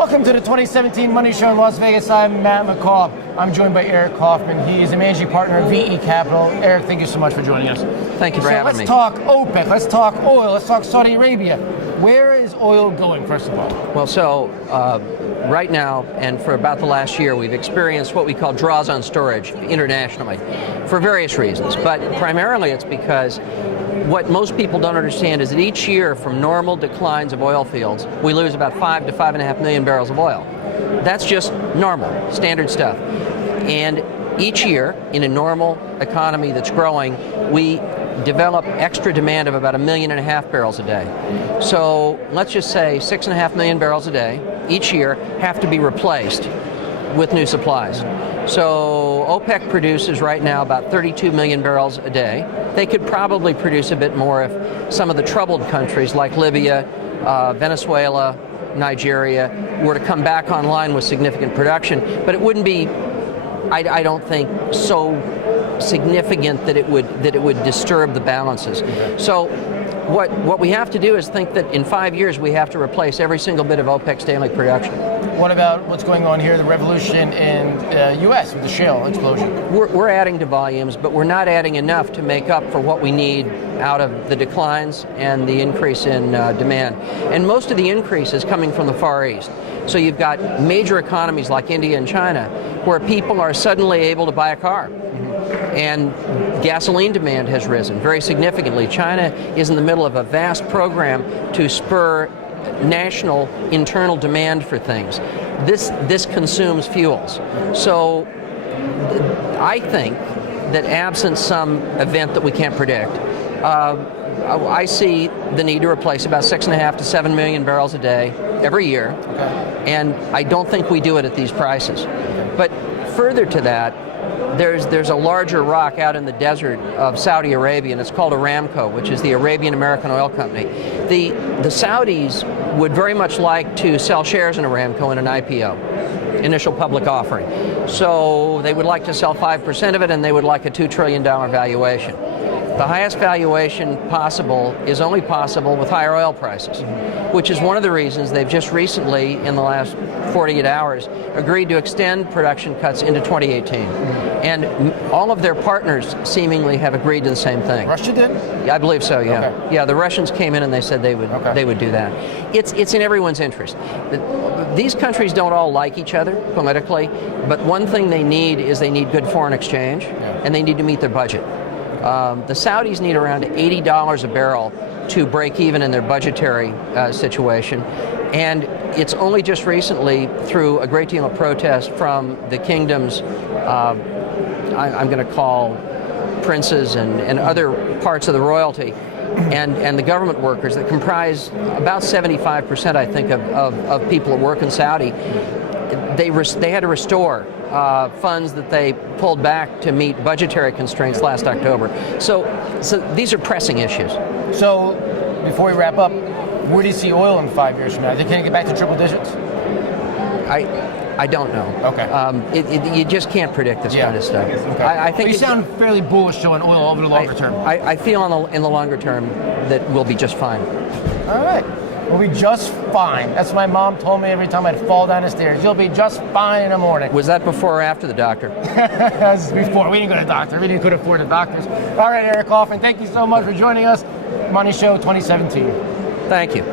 Welcome to the 2017 Money Show in Las Vegas. I'm Matt McCall. I'm joined by Eric Kaufman. He is a managing partner of VE Capital. Eric, thank you so much for joining us. Thank you for having me. Let's talk OPEC. Let's talk oil. Let's talk Saudi Arabia. Where is oil going, first of all? Well, right now, and for about the last year, we've experienced what we call draws on storage internationally for various reasons. But primarily it's because what most people don't understand is that each year from normal declines of oil fields, we lose about 5 to 5.5 million barrels of oil. That's just normal, standard stuff. And each year, in a normal economy that's growing, we develop extra demand of about 1.5 million barrels a day. So let's just say 6.5 million barrels a day each year have to be replaced with new supplies. So OPEC produces right now about 32 million barrels a day. They could probably produce a bit more if some of the troubled countries like Libya, Venezuela, Nigeria were to come back online with significant production, but it wouldn't be, I don't think, so significant that it would disturb the balances. So what we have to do is think that in 5 years we have to replace every single bit of OPEC's daily production. What about what's going on here, the revolution in the U.S. with the shale explosion? We're adding to volumes, but we're not adding enough to make up for what we need out of the declines and the increase in demand. And most of the increase is coming from the Far East. So you've got major economies like India and China where people are suddenly able to buy a car. And gasoline demand has risen very significantly. China is in the middle of a vast program to spur national internal demand for things. This consumes fuels. So I think that absent some event that we can't predict, I see the need to replace about 6.5 to 7 million barrels a day every year. Okay. And I don't think we do it at these prices. But further to that, there's a larger rock out in the desert of Saudi Arabia, and it's called Aramco, which is the Arabian American Oil Company. The Saudis would very much like to sell shares in Aramco in an IPO, initial public offering. So they would like to sell 5% of it, and they would like a $2 trillion valuation. The highest valuation possible is only possible with higher oil prices, which is one of the reasons they've just recently, in the last 48 hours, agreed to extend production cuts into 2018. And all of their partners seemingly have agreed to the same thing. Russia did? I believe so, yeah. Okay. Yeah, the Russians came in and they said they would do that. It's in everyone's interest. These countries don't all like each other politically, but one thing they need is they need good foreign exchange, and they need to meet their budget. The Saudis need around $80 a barrel to break even in their budgetary situation. And it's only just recently, through a great deal of protest from the kingdom's, I'm going to call princes and other parts of the royalty, and the government workers that comprise about 75%, I think, of people that work in Saudi. They had to restore funds that they pulled back to meet budgetary constraints last October. So these are pressing issues. So before we wrap up, where do you see oil in 5 years from now? Can it get back to triple digits? I don't know. Okay. You just can't predict this kind of stuff. Okay. I think you sound fairly bullish on oil over the longer term. I feel in the longer term that we'll be just fine. All right. We'll be just fine. That's what my mom told me every time I'd fall down the stairs. You'll be just fine in the morning. Was that before or after the doctor? That was before. We didn't go to the doctor. We didn't could afford the doctors. All right, Eric Kaufman, thank you so much for joining us. Money Show 2017. Thank you.